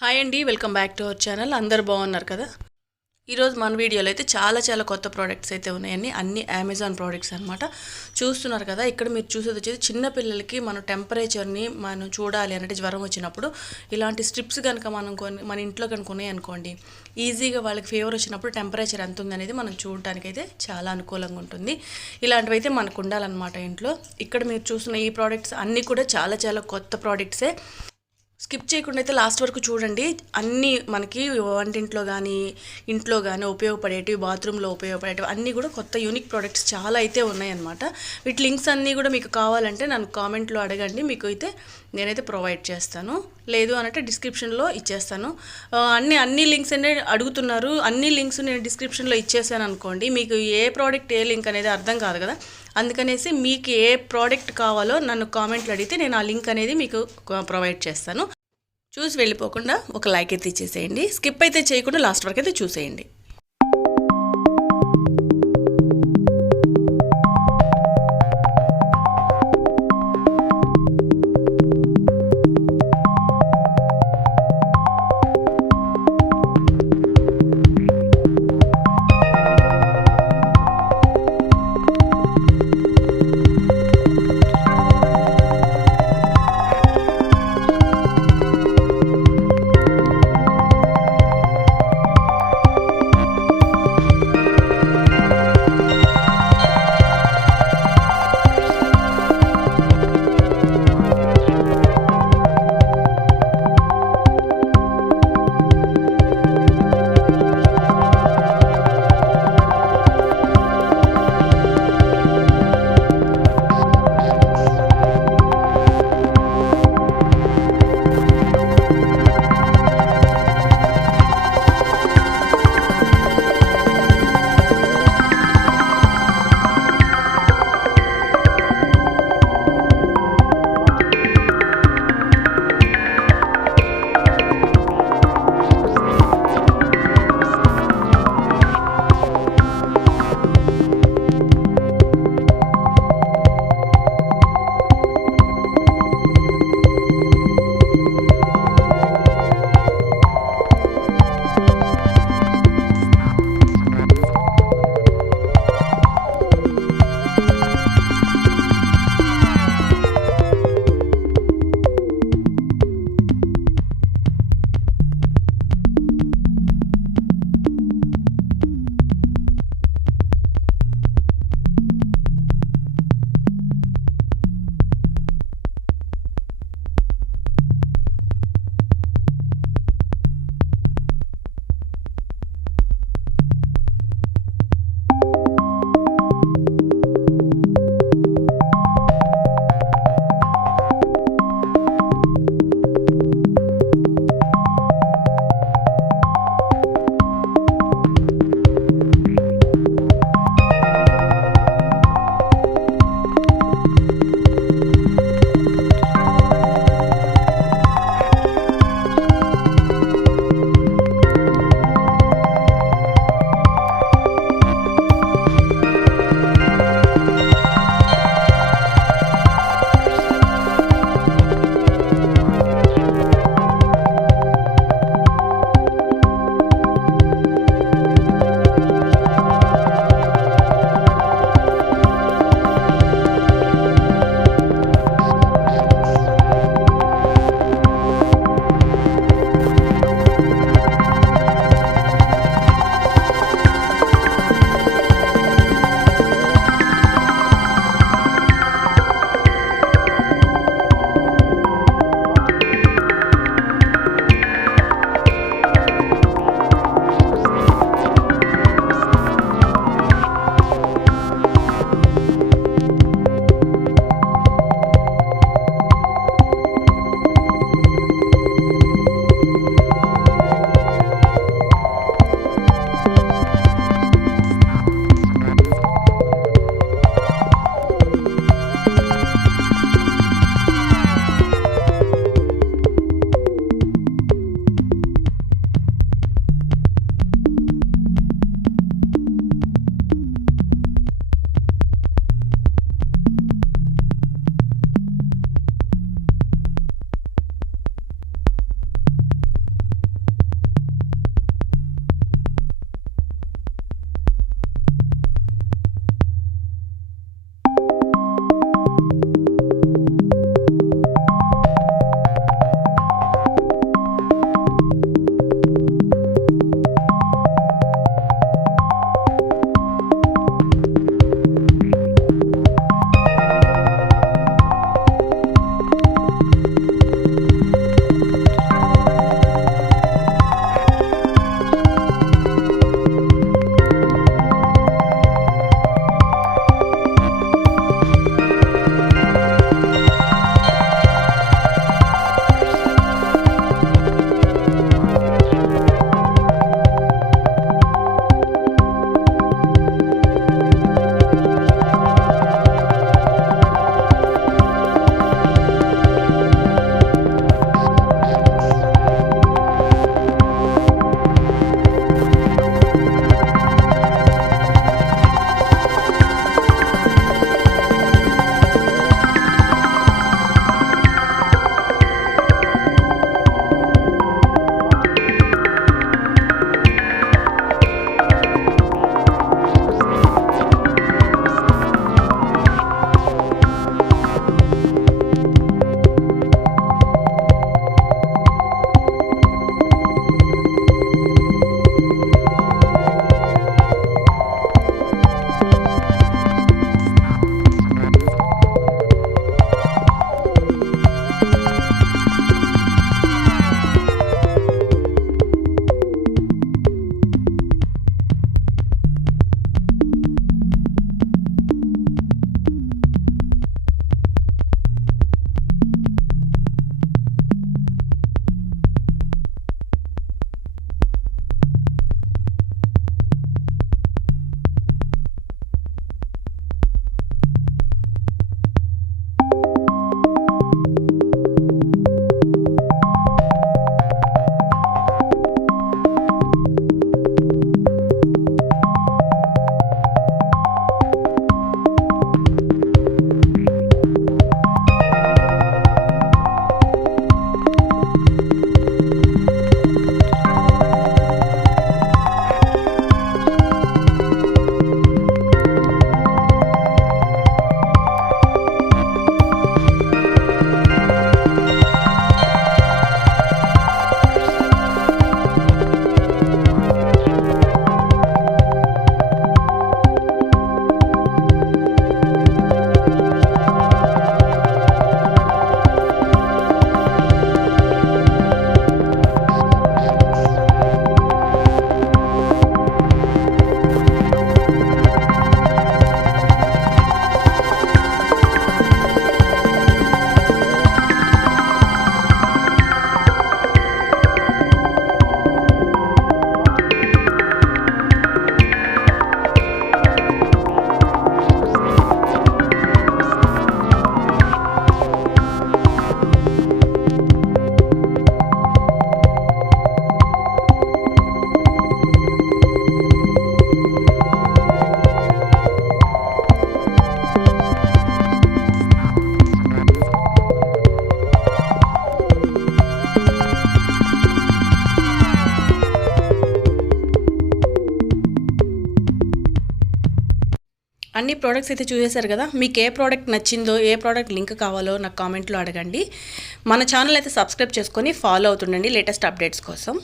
Hi అండి, welcome back to our channel. అందరు బాగున్నారు కదా. ఈరోజు మన వీడియోలో అయితే చాలా కొత్త ప్రోడక్ట్స్ అయితే ఉన్నాయండి. అన్ని అమెజాన్ ప్రోడక్ట్స్ అనమాట. చూస్తున్నారు కదా, ఇక్కడ మీరు చూసేది వచ్చేసి చిన్న పిల్లలకి మన టెంపరేచర్ని మనం చూడాలి అంటే జ్వరం వచ్చినప్పుడు ఇలాంటి స్ట్రిప్స్ కనుక మనం మన ఇంట్లో కనుక ఉన్నాయి అనుకోండి, ఈజీగా వాళ్ళకి ఫీవర్ వచ్చినప్పుడు టెంపరేచర్ ఎంత ఉందనేది మనం చూడడానికి అయితే చాలా అనుకూలంగా ఉంటుంది. ఇలాంటివి అయితే మనకు ఉండాలన్నమాట ఇంట్లో. ఇక్కడ మీరు చూస్తున్న ఈ ప్రోడక్ట్స్ అన్నీ కూడా చాలా కొత్త ప్రోడక్ట్సే. స్కిప్ చేయకుండా అయితే లాస్ట్ వరకు చూడండి. అన్నీ మనకి వంటింట్లో కానీ ఇంట్లో కానీ ఉపయోగపడేటివి, బాత్రూంలో ఉపయోగపడేటివి అన్నీ కూడా కొత్త యూనిక్ ప్రోడక్ట్స్ చాలా అయితే ఉన్నాయన్నమాట. వీటి లింక్స్ అన్నీ కూడా మీకు కావాలంటే నన్ను కామెంట్లో అడగండి, మీకు అయితే నేనైతే ప్రొవైడ్ చేస్తాను. లేదు అనంటే డిస్క్రిప్షన్లో ఇచ్చేస్తాను. అన్ని లింక్స్ అనేది అడుగుతున్నారు. అన్ని లింక్స్ నేను డిస్క్రిప్షన్లో ఇచ్చేసాను అనుకోండి, మీకు ఏ ప్రోడక్ట్ ఏ లింక్ అనేది అర్థం కాదు కదా. అందుకనేసి మీకు ఏ ప్రోడక్ట్ కావాలో నన్ను కామెంట్లో అడిగితే నేను ఆ లింక్ అనేది మీకు ప్రొవైడ్ చేస్తాను. చూసి వెళ్ళిపోకుండా ఒక లైక్ అయితే ఇచ్చేసేయండి. స్కిప్ అయితే చేయకుండా లాస్ట్ వరకు అయితే చూసేయండి. అన్ని ప్రోడక్ట్స్ అయితే చూసేశారు కదా. మీకు ఏ ప్రోడక్ట్ నచ్చిందో, ఏ ప్రోడక్ట్ లింక్ కావాలో నాకు కామెంట్లో అడగండి. మన ఛానల్ అయితే సబ్స్క్రైబ్ చేసుకొని ఫాలో అవుతుండండి లేటెస్ట్ అప్డేట్స్ కోసం.